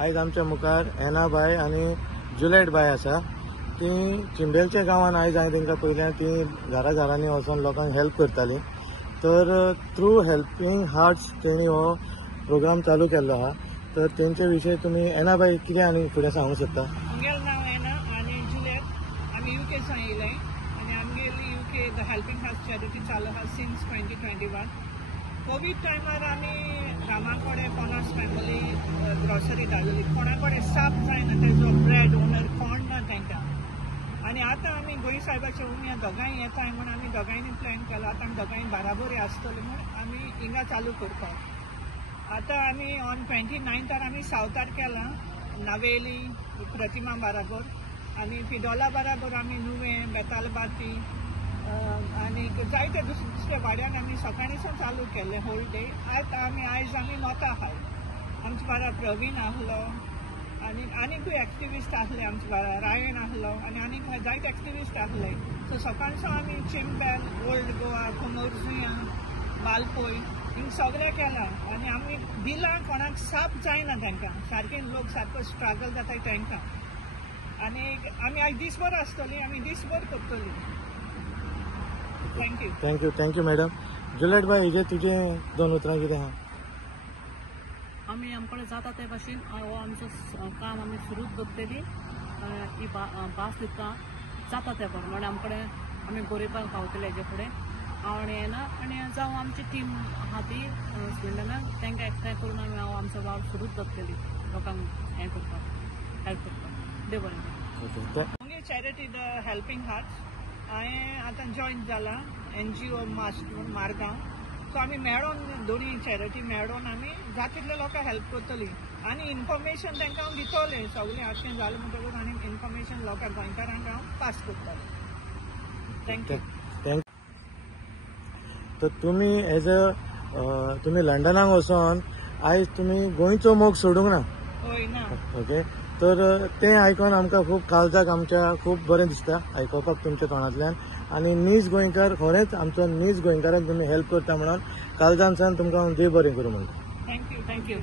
आयज आमच्या मुखार एना बाय आनी जुलेट बाय आसा। ती चिंबेलच्या गांवांत आयज हांवें तांकां पयल्या ती घरांनी वचून लोकांक हेल्प करताली। तर थ्रू हेल्पिंग हार्ट्स तेणी हो प्रोग्राम चालू केल्लो आहा। तर तेंचे विशयी तुमी एना बाय कितें आनी फुडें सांगूंक सोदता? आमगेलें नांव एना आनी जुलियट। आमी यूकेसान येयलें आनी आमगेली UK the helping hearts charity चालू आहा सिन्स 2021। कोविड टायमार आमी रामा कडेन पन्नास फॅमिली ग्रॉसरी धाडलेली। कोणा कडेन साप जायना तेजो ब्रेड ओनर कोण ना तांकां। आनी आतां आमी गोंय साहेबाच्या उम्या दोगांय येताय म्हूण आमी दोगांयनी प्लॅन केला। आतां आमी दोगांय बाराबोरी आसतली म्हूण आमी हिंगा चालू करपाक। आतां आमी ऑन 29 आमी सावथार केलां नावेली प्रतिमा बाराबर आनी पिडोला बाराबर आमी नुवें बेतालबाती आनी जायते दुसऱ्या वाड्यान आमी सकाळींसान चालू केले होल डे। आयज आमी मोता आहाय। आमचे बारा प्रवीण आहलो आनीकूय एक्टिविस्ट आहले आमचे बारा रायन आहलो आनी जायते एक्टिविस्ट आहले। सो सकाळचो आमी चिंबेल ओल्ड गोवा कुमोरजुया वालपोय हिंग सगळें केलां आनी आमी दिलां कोणाक साप जायना तांकां। सारके लोक सारको स्ट्रगल जाताय तांकां आनी आमी आयज दिसभर आसतली आमी दिसभर करतली। Thank you madam. जुलेट बाय हेजे तुजे दोन उतरां कितें आहा? आमी आमकडे जाता ते भाशेन हो आमचो काम आमी सुरूच दवरतली। ही भास दिता जाता ते प्रमाणे आमकडे आमी गोरेपाक पावतले हेजे फुडें। हांव आनी येना आनी जावं आमची टीम आहा ती स्विडनाक तांकां एकठांय करून हांव आमचो वावर सुरूच दवरतली लोकांक हें करपाक हेल्प करपाक। देव बरें। आमगे चॅरिटी द हेल्पिंग हार्ट्स हांवें आतां जॉयन जाला NGO मारगांव। सो आमी मेळोन दोनी चॅरिटी मेळोन आमी जाता तितले लोकांक हेल्प करतली आनी इन्फॉर्मेशन तांकां हांव दितलें। सगळें अशें जालें म्हणटकूच आनी इन्फॉर्मेशन लोकांक गोंयकारांक हांव पास करतलें। थँक्यू। तर तुमी एज तुमी लंडनाक वचोन आयज तुमी गोंयचो मोग सोडूंक ना? होय ना। ओके। तर तें आयकून आमकां खूब काळजाक आमच्या खूब बरें दिसता आयकपाक तुमच्या तोंडांतल्यान। आनी नीज गोंयकार खरेंच आमचो नीज गोंयकारांक तुमी हेल्प करता म्हणून काळजांतल्यान तुमकां देव बरें करूं म्हणटा। थँक्यू।